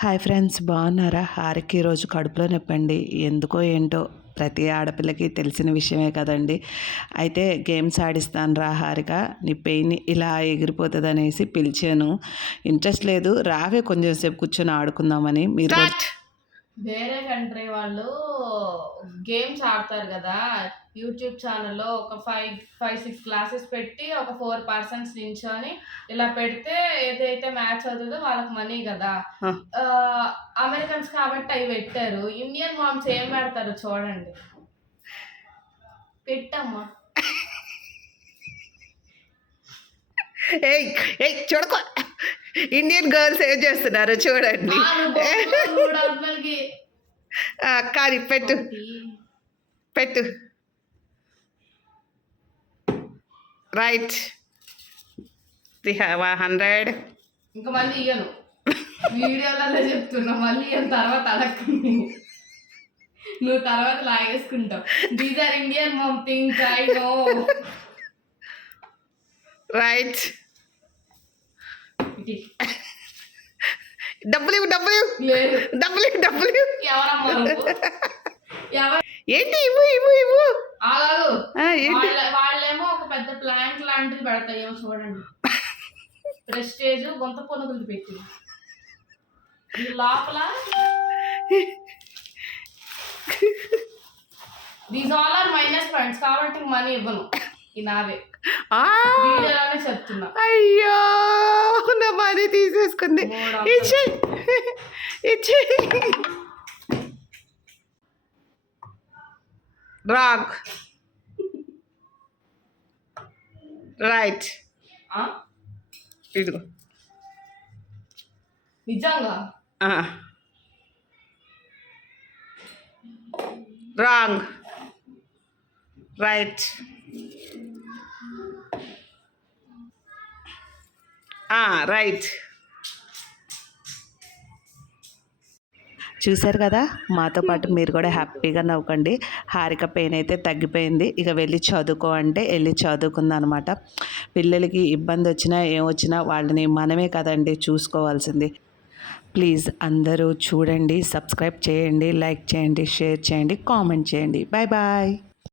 Hi friends, బాగున్నారా? హారిక ఈరోజు కడుపులో నొప్పండి. ఎందుకో ఏంటో ప్రతి ఆడపిల్లకి తెలిసిన విషయమే కదండి. అయితే గేమ్స్ ఆడిస్తాను రా హారిక, నీ పెయిన్ ఇలా ఎగిరిపోతుంది అనేసి పిలిచాను. ఇంట్రెస్ట్ లేదు, రావే కొంచెం సేపు కూర్చొని ఆడుకుందామని. మీరు వేరే కంట్రీ వాళ్ళు గేమ్స్ ఆడతారు కదా, యూట్యూబ్ ఛానల్లో ఒక 5-6 క్లాసెస్ పెట్టి ఒక 4 పర్సన్స్ నించొని ఇలా పెడితే ఏదైతే మ్యాచ్ అవుతుందో వాళ్ళకి మనీ కదా. అమెరికన్స్ కాబట్టి అవి పెట్టారు. ఇండియన్ మామ్స్ ఏం పెడతారు చూడండి. పెట్టమ్మా. చూడకో, ఇండియన్ గర్ల్స్ ఏం చేస్తున్నారు చూడండి. కానీ పెట్టు పెట్టు. రైట్, 100. ఇంకా మళ్ళీ ఇయ్యను, వీడియోలలో చెప్తున్నా. మళ్ళీ ఇయ్యను, తర్వాత అడగండి. నువ్వు తర్వాత లాగేసుకుంటావు. These are Indian mum things, I know. Right, డబ్బులు డబ్బులు డబ్బులు డబ్బులు. ఏంటి ఇవ్వు ఇవ్వు ఇవ్వు. వాళ్ళేమో ఒక పెద్ద ప్లాంట్ లాంటిది పెడతాయేమో చూడండి. ప్రెస్టేజ్ గొంత పొనుగులు పెట్టి లోపల. These all are minus points కాబట్టి మనీ ఇవ్వను. ఈ నావే వీడియోలోనే చెప్తున్నా. అయ్యో, నా మనీ తీసేసుకుంది. ఇచ్చి ఇచ్చి. రాంగ్. రైట్. ఇదిగో నిజంగా రాంగ్. రైట్. రైట్. చూశారు కదా, మాతో పాటు మీరు కూడా హ్యాపీగా నవ్వుకోండి. హారిక పెయిన్ అయితే తగ్గిపోయింది. ఇక వెళ్ళి చదువుకో అంటే వెళ్ళి చదువుకుందనమాట. పిల్లలకి ఇబ్బంది వచ్చినా ఏమొచ్చినా వాళ్ళని మనమే కదండి చూసుకోవాల్సింది. ప్లీజ్ అందరూ చూడండి, సబ్స్క్రైబ్ చేయండి, లైక్ చేయండి, షేర్ చేయండి, కామెంట్ చేయండి. Bye bye.